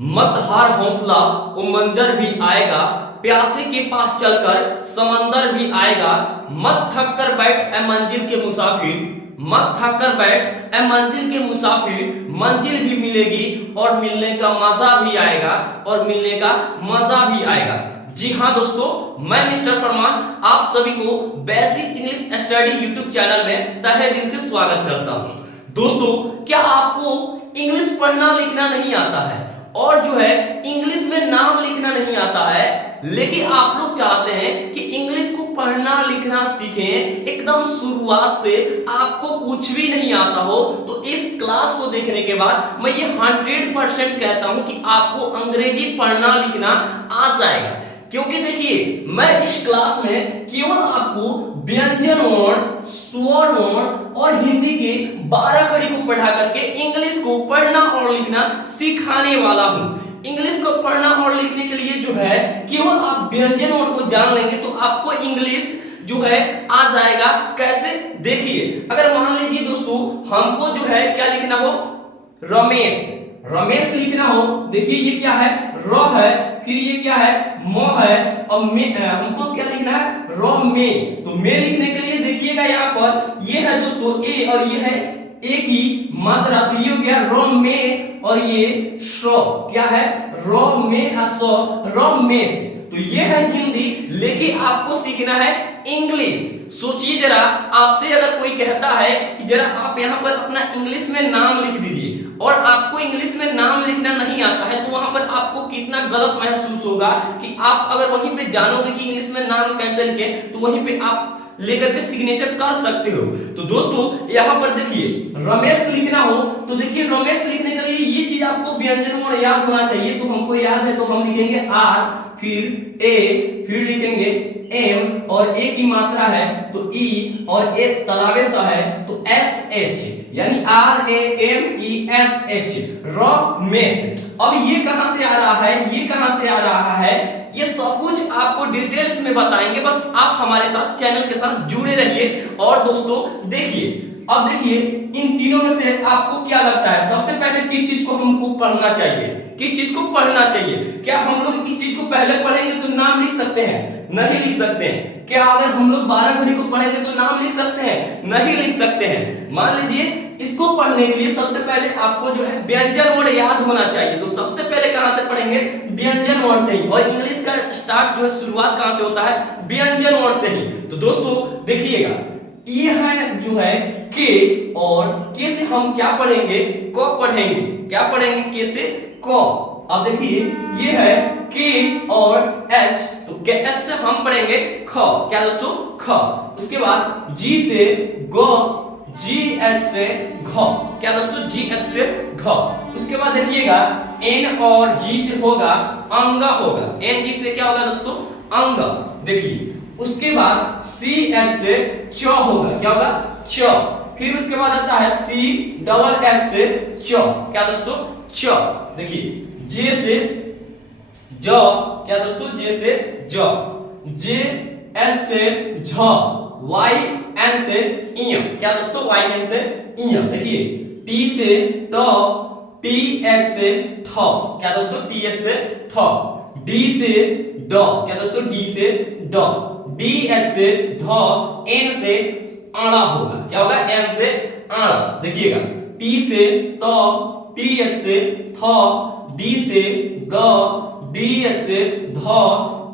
मत हार हौसला वो मंजर भी आएगा, प्यासे के पास चलकर समंदर भी आएगा। मत थक कर बैठ ए मंजिल के मुसाफिर, मत थक कर बैठ ए मंजिल के मुसाफिर, मंजिल भी मिलेगी और मिलने का मजा भी आएगा, और मिलने का मजा भी आएगा। जी हाँ दोस्तों, मैं मिस्टर फरमान आप सभी को basic English study YouTube channel में तहे दिल से स्वागत करता हूँ। दोस्तों, क्या आपको इंग्लिश पढ़ना लिखना नहीं आता है और जो है इंग्लिश में नाम लिखना नहीं आता है, लेकिन आप लोग चाहते हैं कि इंग्लिश को पढ़ना लिखना सीखें, एकदम शुरुआत से आपको कुछ भी नहीं आता हो, तो इस क्लास को देखने के बाद मैं ये 100% कहता हूं कि आपको अंग्रेजी पढ़ना लिखना आ जाएगा। क्योंकि देखिए, मैं इस क्लास में केवल आपको व्यंजन वर्ण, स्वर वर्ण और हिंदी के 12 कड़ी को पढ़ा करके इंग्लिश को पढ़ना और लिखना सिखाने वाला हूं। इंग्लिश को पढ़ना और लिखने के लिए जो है केवल आप व्यंजन वर्ण को जान लेंगे तो आपको इंग्लिश जो है आ जाएगा। कैसे? देखिए, अगर मान लीजिए दोस्तों हमको जो है क्या लिखना हो, रमेश, रमेश लिखना हो, देखिए ये क्या है, र है, फिर ये क्या है, म है, और हमको क्या लिखना है, र में। तो में लिखने के लिए देखिएगा यहाँ पर ये है दोस्तों ए, और ये है एक ही मात्रा, तो ये हो गया र में, और ये श क्या है, र में र में से। तो ये है हिंदी, लेकिन आपको सीखना है इंग्लिश। सोचिए जरा, आपसे अगर कोई कहता है कि जरा आप यहाँ पर अपना इंग्लिश में नाम लिख दीजिए, और आपको इंग्लिश में नाम लिखना नहीं आता है, तो वहां पर आपको कितना गलत महसूस होगा कि आप अगर वहीं पे जानोगे कि इंग्लिश में नाम कैसे लिखें, तो वहीं पे आप लेकर के सिग्नेचर कर सकते हो। तो दोस्तों यहाँ पर देखिए, रमेश लिखना हो तो देखिए रमेश लिखने के लिए ये चीज आपको व्यंजन वर्ण याद होना चाहिए। तो हमको याद है, तो हम लिखेंगे आर, फिर ए, फिर लिखेंगे एम, और ए की मात्रा है तो ई, और ए तलावे सा है तो एस एच, यानी R A M E S H, Ramesh. अब ये कहां से आ रहा है, ये कहां से आ रहा है, ये सब कुछ आपको डिटेल्स में बताएंगे। बस आप हमारे साथ चैनल के साथ जुड़े रहिए। और दोस्तों देखिए, अब देखिए इन तीनों में से आपको क्या लगता है, सबसे पहले किस चीज को हमको पढ़ना चाहिए, किस चीज को पढ़ना चाहिए? क्या हम लोग इस चीज को पहले पढ़ेंगे तो नाम लिख सकते हैं? नहीं लिख सकते हैं। क्या अगर हम लोग 12 घड़ी को पढ़ेंगे तो नाम लिख सकते हैं? नहीं लिख सकते हैं। मान लीजिए इसको पढ़ने के लिए सबसे पहले आपको जो है व्यंजन वर्ण याद होना चाहिए। तो सबसे पहले कहां से पढ़ेंगे? व्यंजन वर्ण से ही। और इंग्लिश का स्टार्ट जो है शुरुआत कहां से होता है? व्यंजन वर्ण से ही। तो दोस्तों देखिएगा, ये है जो है के, और के से हम क्या पढ़ेंगे? क पढ़ेंगे। क्या पढ़ेंगे? के से क। अब देखिए ये है के और एच, तो के एच से हम पढ़ेंगे ख। क्या दोस्तों? ख। उसके बाद जी से ग, जी एच से घ। क्या दोस्तों? जी एच से घ। उसके बाद देखिएगा एन और जी से होगा अंग होगा। एन जी से क्या होगा दोस्तों? अंग। देखिए उसके बाद सी एच से च होगा। क्या होगा? च। फिर उसके बाद आता है सी डबल एच से च। क्या दोस्तों? च। देखिए जे से ज। क्या दोस्तों? जे से ज। जे एन से झ, वाई एन से इय। क्या दोस्तों? वाई एन से इय। देखिए टी से ट, टी एच से ठ। क्या दोस्तों? टी एच से ठ। डी से ड। क्या दोस्तों? डी से ड। डी एच से ध, एन से आड़ा होगा। क्या होगा? एन से आड़ा। देखिएगा टी से त, टी एच से थ, डी से द, डी एच से ध,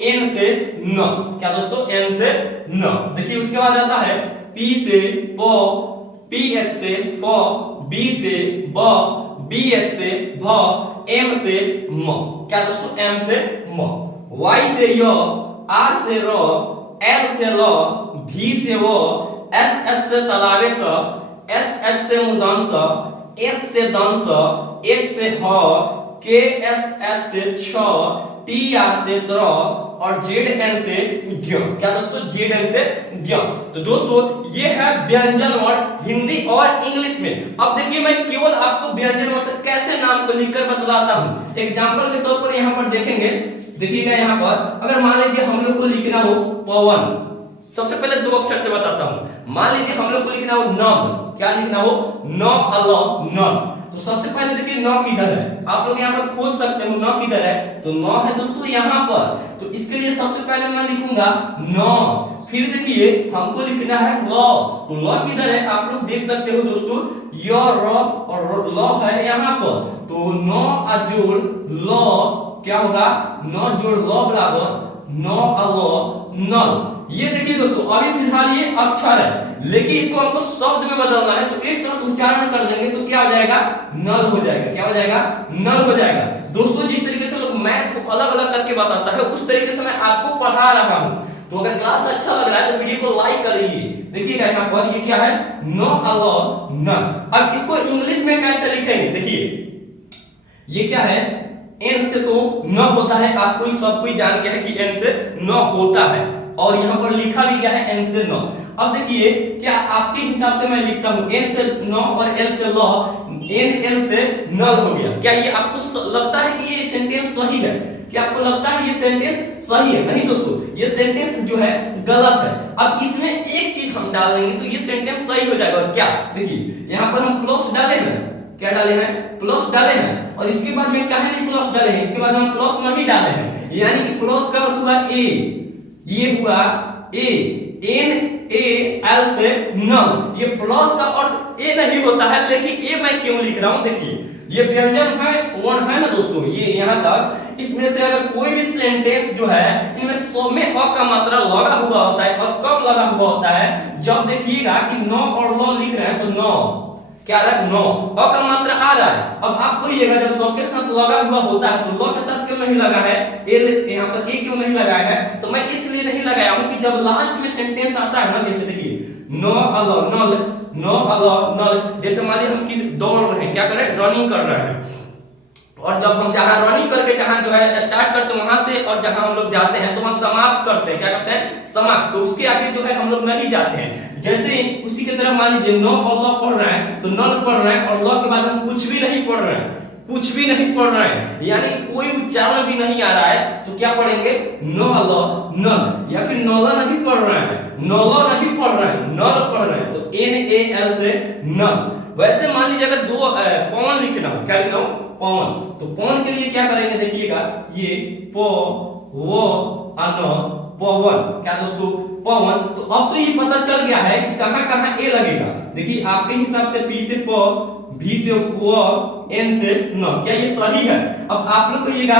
एन से न। क्या दोस्तों? एन से न। देखिए उसके बाद आता है पी से प, पी एच से फ, बी से ब, बी एच से भ, एम से म। क्या दोस्तों? एम से म। वाई से य, आर से र, एल से ल, भी से व, एस एच से तलावे स, एस एच से मुदंस, एस से दंस, एच से ह, के एस एच से छ, टी आर से त्र, और जेड एन से ज्ञ। क्या दोस्तों? जेड एन से ज्ञ। तो दोस्तों ये है व्यंजन वर्ण हिंदी और इंग्लिश में। अब देखिए मैं केवल आपको व्यंजन वर्ण से कैसे नाम को लिखकर बतलाता हूं। एग्जांपल के तौर पर यहां पर देखेंगे, देखिएगा यहाँ पर अगर मान लीजिए हम लोग को लिखना हो पवन, सबसे पहले 2 अक्षर से बताता हूं। मान लीजिए हम लोग को लिखना हो नभ। क्या लिखना हो? न अल न। तो सबसे पहले देखिए 9 किधर है, आप लोग यहाँ पर खोज सकते हो 9 किधर है, तो 9 है दोस्तों यहाँ पर। तो इसके लिए सबसे पहले मैं लिखूंगा 9, फिर देखिए हमको लिखना है लॉ, तो लॉ किधर है आप लोग देख सकते हो दोस्तों, योर रॉ और लॉ है यहाँ पर। तो 9 जोड़ लॉ क्या होगा, 9 जोड़ लॉ बराबर 9 नल। ये देखिए दोस्तों अभी फिलहाल ये अक्षर है, लेकिन इसको हमको शब्द में बदलना है, तो एक साथ उच्चारण कर देंगे तो क्या हो जाएगा, नल हो जाएगा। क्या हो जाएगा, नल हो जाएगा। दोस्तों जिस तरीके से लोग मैथ को अलग अलग करके बताता है उस तरीके से मैं आपको पढ़ा रहा हूं, तो अगर क्लास अच्छा लग रहा है तो वीडियो को लाइक करिए। देखिएगा यहाँ पर ये क्या है, नो अलो नल। अब इसको इंग्लिश में कैसे लिखेंगे, देखिए ये क्या है, एन से तो न होता है, आपको सब कोई जान गया है कि एन से न होता है, और यहाँ पर लिखा भी गया है एन से न। अब देखिए क्या आपके हिसाब से मैं लिखता हूं एन से न और एल से लॉ, एन एल से नल हो गया। क्या ये आपको लगता है कि ये सेंटेंस सही है, क्या आपको लगता है ये सेंटेंस सही है? नहीं दोस्तों, ये सेंटेंस जो है गलत है। अब इसमें एक चीज हम डाल देंगे तो ये सेंटेंस सही हो जाएगा। और क्या, देखिए यहाँ पर हम प्लस डाले हैं, क्या डाले हैं, प्लस डाले हैं, और इसके बाद में क्या है, नहीं प्लस डाले हैं, इसके बाद हम प्लस नहीं डाले हैं, यानी कि प्लस का अर्थ हुआ ए, ये हुआ ए, एन ए एल से नल। ये प्लस का अर्थ ए नहीं होता है, लेकिन ए मैं क्यों लिख रहा हूं, देखिए ये व्यंजन है वर्ण है ना दोस्तों, ये यहाँ तक, इसमें से अगर कोई भी सेंटेंस जो है इनमें सब में अ का मात्रा लगा हुआ होता है, और कब लगा हुआ होता है, जब देखिएगा कि न और ल लिख रहे हैं तो न क्या रहा है, 9 अ का मात्रा आ रहा है। अब आप कहिएगा जब सब के साथ लगा हुआ होता है तो ल के साथ क्यों नहीं लगा है, ए यहाँ पर ए क्यों नहीं लगाया है, तो मैं इसलिए नहीं लगाया हूं कि जब लास्ट में सेंटेंस आता है ना, जैसे देखिए नो अलो नल, नो अलो नल, जैसे मान लीजिए हम किसी दौड़ रहे हैं, क्या कर रहे हैं, रनिंग कर रहे हैं, और जब हम जहां रनिंग करके जहां जो है स्टार्ट करते हैं वहां से, और जहां हम लोग जाते हैं तो वहां समाप्त करते हैं, क्या करते हैं, समाप्त, तो उसके आगे जो है हम लोग नहीं जाते हैं। जैसे उसी की तरह मान लीजिए नो और ल पढ़ रहे हैं तो नल पढ़ रहे हैं, और ल के बाद हम कुछ भी नहीं पढ़ रहे हैं, कुछ भी नहीं पढ़ रहे हैं, यानी कोई उच्चारण भी नहीं आ रहा है, तो क्या पढ़ेंगे, नो अलो नल, या फिर नौला नहीं पढ़ रहे हैं, नौला नहीं पढ़ रहे हैं, नल पढ़ रहे हैं, तो एन ए एल से नल। वैसे मान लीजिए अगर दो पवन लिखना हो, क्या लिखना हो, पवन, तो पवन के लिए क्या करेंगे, देखिएगा ये प वो अन पवन, क्या दोस्तों, पवन। तो अब तो ये पता चल गया है कि कहां कहां ए लगेगा। देखिए आपके हिसाब से पी से प, भी से व, एन से न, क्या ये सही है? अब आप लोग कहिएगा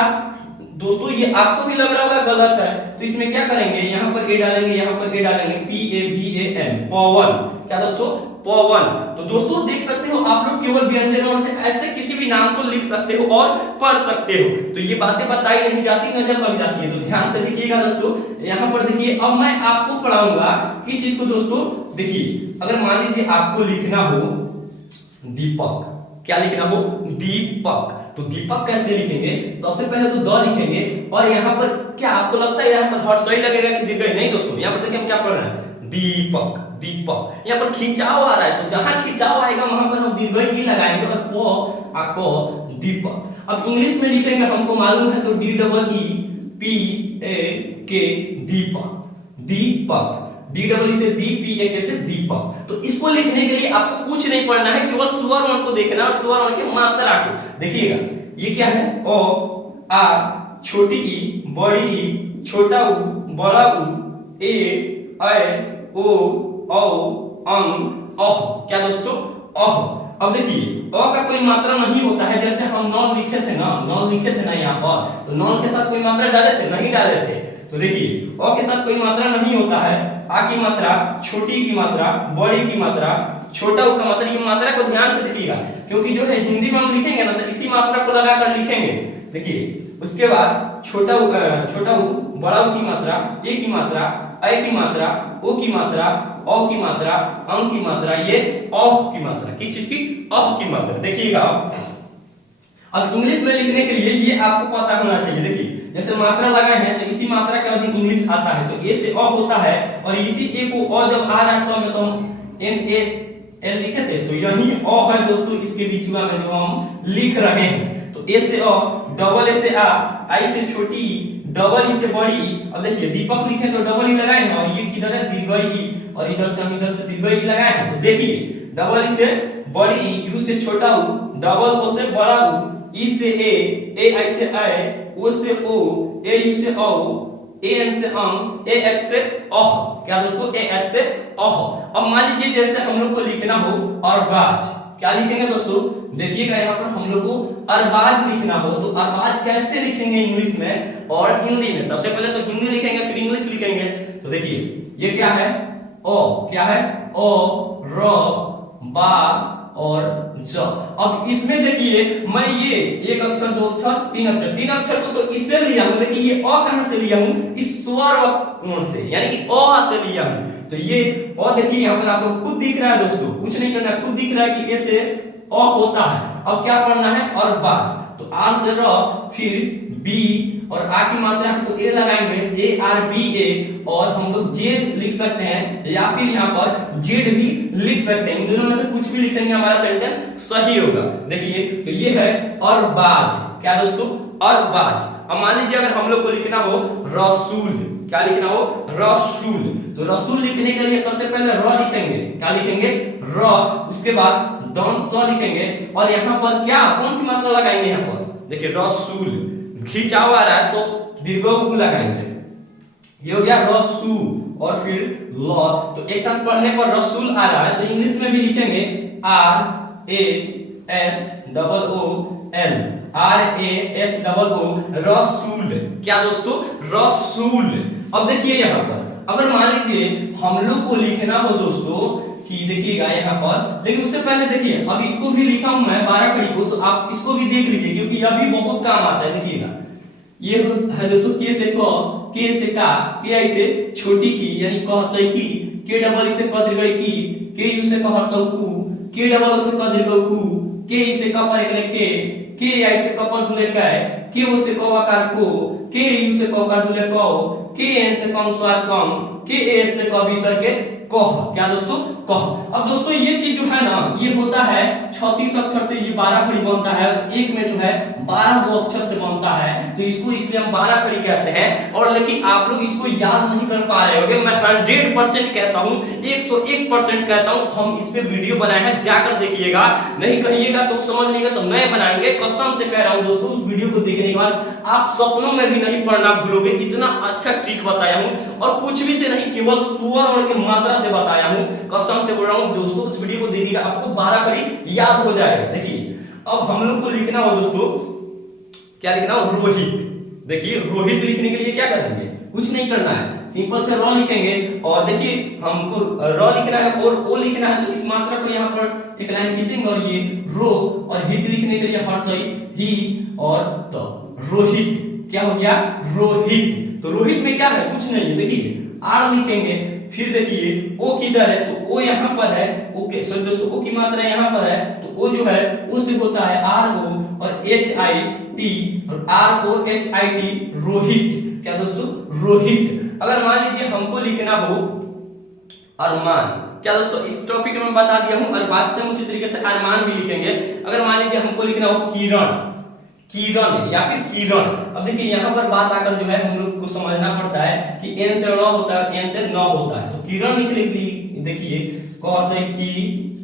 दोस्तों ये आपको भी लग रहा होगा गलत है, तो इसमें क्या करेंगे, यहाँ पर ए डालेंगे, यहाँ पर ए डालेंगे, P A V A N, Pawan, क्या दोस्तों, पवन। तो दोस्तों देख सकते हो आप लोग केवल व्यंजनों से ऐसे किसी भी नाम को लिख सकते हो और पढ़ सकते हो, तो ये बातें बताई नहीं जाती, नजर लग जाती है। तो ध्यान से देखिएगा दोस्तों, यहाँ पर देखिए अब मैं आपको पढ़ाऊंगा किस चीज को दोस्तों। देखिए अगर मान लीजिए आपको लिखना हो दीपक, क्या लिखना हो, दीपक, तो दीपक कैसे लिखेंगे, सबसे पहले तो द लिखेंगे, और यहाँ पर क्या आपको लगता है यहाँ पर हर सही लगेगा कि दीर्घ, नहीं दोस्तों, यहाँ पर देखिए हम क्या पढ़ रहे हैं, दीपक, दीपक, यहाँ पर खिंचाव आ रहा है, तो जहां खिंचाव आएगा वहां पर हम दीर्घ ही लगाएंगे, और प आ क दीपक। अब इंग्लिश में लिखेंगे हमको मालूम है, तो D double E P A के, दीपक, दीपक, डी डबल ई से दी, पी ए के से दीपक। तो इसको लिखने के लिए आपको कुछ नहीं पढ़ना है, केवल स्वर वर्ण को देखना और स्वर वर्ण के मात्रा को। देखिएगा ये क्या है, ओ आ, छोटी ई, बड़ी ई, छोटा उ, बड़ा उ, ए ओ औ अं अह, क्या दोस्तों, अह। अब देखिए अ का कोई मात्रा नहीं होता है, जैसे हम नॉन लिखे थे ना, नॉन लिखे थे ना यहाँ पर, तो नॉन के साथ कोई मात्रा डाले थे, नहीं डाले थे। तो देखिए अ के साथ कोई मात्रा नहीं होता है, आ की मात्रा, छोटी की मात्रा, बड़ी की मात्रा, छोटा उ का मात्रा, ये मात्रा को ध्यान से देखिएगा, क्योंकि जो है हिंदी में हम लिखेंगे ना तो इसी मात्रा को लगाकर लिखेंगे। देखिए उसके बाद छोटा उ, बड़ा उ की मात्रा, ए की मात्रा, ऐ की मात्रा, ओ की मात्रा, औ की मात्रा, अं की मात्रा, ये औह की मात्रा, किस चीज की, अह की मात्रा। देखिएगा अब इंग्लिश में लिखने के लिए ये आपको पता होना चाहिए। देखिए जैसे मात्रा लगाए हैं तो इसी मात्रा का अध्ययन इंग्लिश आता है, तो ए से अ होता है, और इसी ए को अ जब आ रहा है स में तो हम एन ए एल लिखे थे, तो यही अ है दोस्तों, इसके बीच में जो हम लिख रहे हैं। तो ए से अ, डबल ए से आ, आई से छोटी ई, डबल ई से बड़ी ई। अब देखिए दीपक लिखे तो डबल ई लगाए हैं, और ये किधर है, दीर्घ ई, और इधर से हम इधर से दीर्घ ई लगाए हैं। तो देखिए डबल ई से बड़ी ई, यू से छोटा उ, डबल ओ से बड़ा ऊ, ई से ए आई से ऐ, ओ से ओ, ए यू से औ, ए एन से अंग, ए एच से अह। क्या दोस्तों? ए एच से अह। अब मान लीजिए जैसे हम लोग को लिखना हो अरबाज, क्या लिखेंगे दोस्तों? देखिएगा यहाँ पर हम लोग को अरबाज लिखना हो तो अरबाज कैसे लिखेंगे इंग्लिश में और हिंदी में? सबसे पहले तो हिंदी लिखेंगे फिर इंग्लिश लिखेंगे। तो देखिए ये क्या है? ओ, क्या है? ओ, र, बा और ज। अब इसमें देखिए मैं ये एक अक्षर, दो अक्षर, तीन अक्षर, तीन अक्षर को तो इससे लिया हूं, लेकिन ये अ कहां से लिया हूं? इस स्वर से, यानी कि अ से लिया हूं। तो ये अ देखिए यहाँ पर आपको खुद दिख रहा है दोस्तों, कुछ नहीं करना, खुद दिख रहा है कि ए से अ होता है। अब क्या पढ़ना है? अरबाज। तो आर से र, फिर बी और आ की मात्रा है तो ए लगाएंगे, ए आर बी ए, और हम लोग जे लिख सकते हैं या फिर यहाँ पर जेड भी लिख सकते हैं। इन दोनों में से कुछ भी लिखेंगे हमारा सेंटेंस सही होगा। देखिए तो ये है अरबाज। क्या दोस्तों? अरबाज। अब मान लीजिए अगर हम लोग को लिखना हो रसूल, क्या लिखना हो? रसूल। तो रसूल लिखने के लिए सबसे पहले र लिखेंगे, क्या लिखेंगे? र, उसके बाद दंत स लिखेंगे और यहाँ पर क्या कौन सी मात्रा लगाएंगे? यहाँ पर देखिए रसूल, खिंचाव आ रहा है तो दीर्घ उ लगाएंगे, ये हो गया रसू, और फिर ल। तो एक साथ पढ़ने पर रसूल आ रहा है तो इंग्लिश में भी लिखेंगे R A S double O L, R A S double O, Rasool. क्या दोस्तों? रसूल। अब देखिए यहाँ पर अगर मान लीजिए हम लोग को लिखना हो दोस्तों कि देखिएगा यहाँ पर, लेकिन उससे पहले देखिए अब इसको भी लिखा हूं मैं 12 खड़ी को, तो आप इसको भी देख लीजिए क्योंकि यह भी बहुत काम आता है। देखिएगा ये है दोस्तों के से क, के से का, के आई से छोटी की यानी क हर्षई की, के डबल ई से क दीर्घ की, के यू से क हर्षऊ कु, के डबल ओ से क दीर्घ कु, के ई से क पर एकले के आई से क पर दुले कै, के ओ से क आकार को, के यू से क आकार दुले कौ, के एन से कम स्वर कम, के एच से क विसर्ग के कह। क्या दोस्तों? कह। अब दोस्तों ये चीज जो है ना ये होता है 36 अक्षर से, ये 12 खड़ी बनता है, एक में जो है 12 वो अक्षर से बनता है, तो इसको इसलिए हम 12 खड़ी कहते हैं। और लेकिन आप लोग इसको याद नहीं कर पा रहे होंगे, मैं 100% कहता हूँ, 101% कहता हूँ, हम इस पे वीडियो बनाए हैं, जाकर देखिएगा, नहीं कहिएगा तो समझ लीजिएगा तो नए बनाएंगे, कसम से कह रहा हूँ दोस्तों। उस वीडियो को देखने के बाद आप सपनों में भी नहीं पढ़ना भूलोगे, इतना अच्छा ट्रिक बताया हूँ और कुछ भी से नहीं, केवल स्वर और के मात्रा से बताया हूँ, कसम से बोल रहा हूँ दोस्तों। उस वीडियो को देखिएगा, आपको 12 खड़ी याद हो जाएगा। देखिए अब हम लोग को लिखना हो दोस्तों, क्या लिखना हो? रोहित। देखिए रोहित लिखने के लिए क्या करेंगे? कुछ नहीं करना है, सिंपल से र लिखेंगे और देखिए हमको र लिखना है और ओ लिखना है, तो इस मात्रा को यहाँ पर एक लाइन खींचेंगे और ये रो, और हित लिखने के लिए हर्षई ही और तो रोहित। क्या हो गया? रोहित। तो रोहित में क्या है? कुछ नहीं। देखिए आर लिखेंगे, फिर देखिए ओ किधर है? तो ओ यहाँ पर है, ओ के सॉरी दोस्तों ओ की मात्रा यहाँ पर है, तो ओ जो है ओ से होता है आर ओ और एच आई टी, और R O H I T, Rohit. क्या दोस्तों? रोहित। अगर मान लीजिए हमको लिखना हो अरमान, क्या दोस्तों इस टॉपिक में बता दिया हूं, और बाद से उसी तरीके से अरमान भी लिखेंगे। अगर मान लीजिए हमको लिखना हो किरण, किरण या फिर किरण। अब देखिए यहाँ पर बात आकर जो है हम लोग को समझना पड़ता है कि एन से र होता है, एन से न होता है। तो किरण लिखने के लिए देखिए क से की,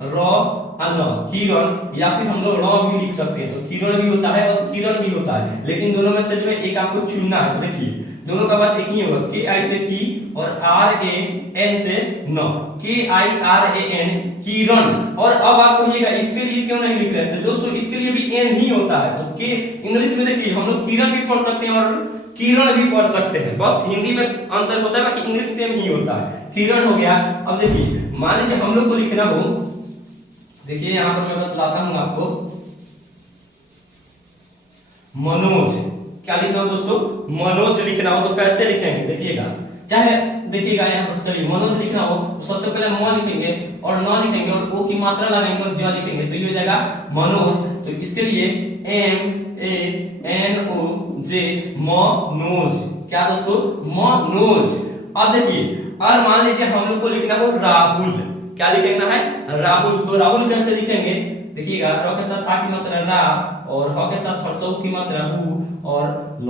र न, किरण, या फिर हम लोग र भी लिख सकते हैं। तो किरण भी होता है और किरण भी होता है, लेकिन दोनों में से जो है एक आपको चुनना है। तो देखिए दोनों का बात एक ही होगा, के आई से की और आर ए एन से न, के आई आर ए एन, किरण। और अब आप कहिएगा इसके लिए क्यों नहीं लिख रहे? तो दोस्तों इसके लिए भी एन ही होता है। तो के इंग्लिश में देखिए हम लोग किरण भी पढ़ सकते हैं और किरण भी पढ़ सकते हैं, बस हिंदी में अंतर होता है, बाकी इंग्लिश सेम ही होता है। किरण हो गया। अब देखिए मान लीजिए हम लोग को लिखना हो, देखिए यहाँ पर मैं बताता हूं आपको, मनोज। क्या लिखना हो दोस्तों? मनोज लिखना हो तो कैसे लिखेंगे? देखिएगा, चाहे देखिएगा यहाँ पर चलिए मनोज लिखना हो तो सबसे पहले म लिखेंगे और न लिखेंगे और ओ की मात्रा लगाएंगे और ज लिखेंगे, तो ये हो जाएगा मनोज। तो इसके लिए एम ए एन ओ जे, मनोज। क्या दोस्तों? मनोज। अब देखिए और मान लीजिए हम लोग को लिखना हो राहुल। क्या लिखना है? राहुल। तो राहुल कैसे लिखेंगे? देखिएगा र के साथ आ की मात्रा रा और ह के साथ हर्षऊ की मात्रा हु और ल,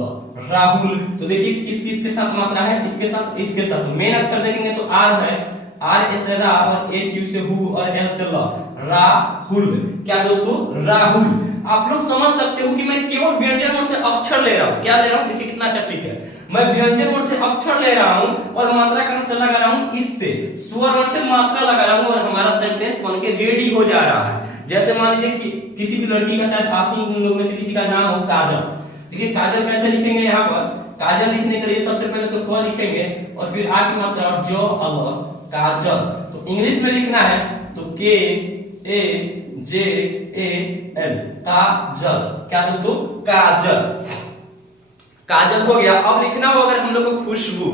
राहुल। तो देखिए किस किस के साथ मात्रा है? इसके साथ, इसके साथ। मेन अक्षर देखेंगे तो आर है, आर ए से रा और एच यू से हु और एल से ल, राहुल। क्या दोस्तों? राहुल। आप लोग समझ सकते हो कि मैं केवल व्यंजन वर्ण से अक्षर ले रहा हूं। क्या ले रहा हूं? देखिए कितना अच्छा ट्रिक है। मैं व्यंजन वर्ण से अक्षर ले रहा हूं और मात्रा कहां से लगा रहा हूं? इससे। स्वर वर्ण से मात्रा लगा रहा हूं और हमारा सेंटेंस बन के रेडी हो जा रहा है। जैसे मान लीजिए कि किसी भी लड़की का, शायद आप ही उन लोग में से किसी का नाम हो काजल। देखिए काजल कैसे लिखेंगे? यहाँ पर काजल लिखने के लिए सबसे पहले तो क लिखेंगे और फिर आ की मात्रा और ज अल काजल। तो इंग्लिश में लिखना है तो के ए जे ए एल काजल। क्या दोस्तों? काजल। काजल हो गया। अब लिखना हो अगर हम लोग को खुशबू।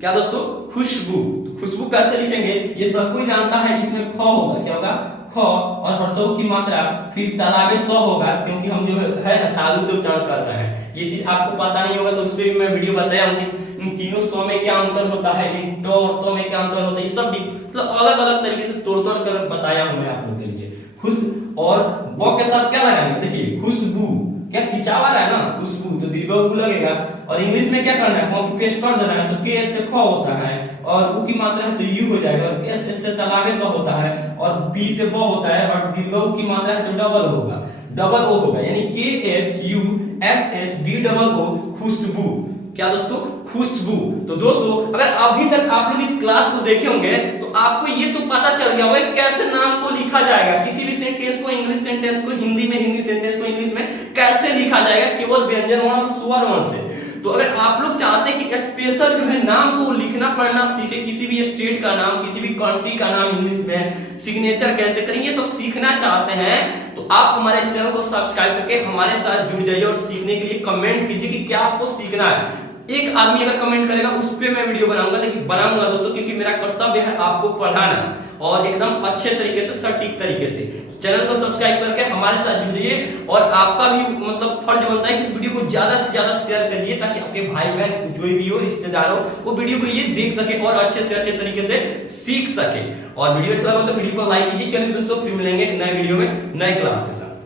क्या दोस्तों? खुशबू। तो खुशबू कैसे लिखेंगे? ये सब कोई जानता है। इसमें ख होगा। क्या होगा? ख और हर्षौ की मात्रा फिर तालाबे स होगा, क्योंकि हम जो है ना तालु से उच्चारण कर रहे हैं। ये चीज आपको पता नहीं होगा तो उस पर भी मैं वीडियो बताया हूं कि इन तीनों स में क्या अंतर होता है, इन ट और त में क्या अंतर होता है। ये सब मतलब अलग अलग तरीके से तोड़ तोड़ कर बताया हूं मैं आप लोगों के लिए। खुश और ब के साथ क्या लगाएंगे? देखिए खुशबू। क्या खिंचावा रहा है ना? खुशबू तो दीर्घ उ लगेगा। और इंग्लिश में क्या करना है? कॉपी पेस्ट कर देना है। तो के एच से ख होता है और उ की मात्रा है तो यू हो जाएगा और एस एच से तालाबे स होता है और बी से ब होता है और दीर्घ उ की मात्रा है तो डबल होगा, डबल ओ होगा, यानी K H U S H B double O Khushbu. क्या दोस्तों? खुशबू। तो दोस्तों अगर अभी तक आप लोग इस क्लास को देखे होंगे तो आपको ये तो पता चल गया होगा कैसे नाम को लिखा जाएगा। किसी भी सेंटेंस को, इंग्लिश सेंटेंस को हिंदी में, हिंदी सेंटेंस को इंग्लिश में कैसे लिखा जाएगा, केवल व्यंजन वर्ण और स्वर वर्ण से। तो अगर आप लोग चाहते हैं कि स्पेशल जो है नाम को लिखना पढ़ना सीखे, किसी भी स्टेट का नाम, किसी भी कंट्री का नाम इंग्लिश में सिग्नेचर कैसे करें, ये सब सीखना चाहते हैं तो आप हमारे चैनल को सब्सक्राइब करके हमारे साथ जुड़ जाइए और सीखने के लिए कमेंट कीजिए कि क्या आपको सीखना है। एक आदमी अगर कमेंट करेगा उस पे मैं वीडियो बनाऊंगा, लेकिन बनाऊंगा दोस्तों क्योंकि मेरा कर्तव्य है आपको पढ़ाना और एकदम अच्छे तरीके से, सटीक तरीके से। चैनल को सब्सक्राइब करके हमारे साथ जुड़िए और आपका भी मतलब फर्ज बनता है कि इस वीडियो को ज्यादा से ज्यादा शेयर करिए ताकि आपके भाई बहन जो भी हो, रिश्तेदार हो, वो वीडियो को ये देख सके और अच्छे से अच्छे तरीके से सीख सके। और वीडियो अच्छा लगा तो वीडियो को लाइक कीजिए। चलिए दोस्तों फिर मिलेंगे एक नए वीडियो में नए क्लास के साथ।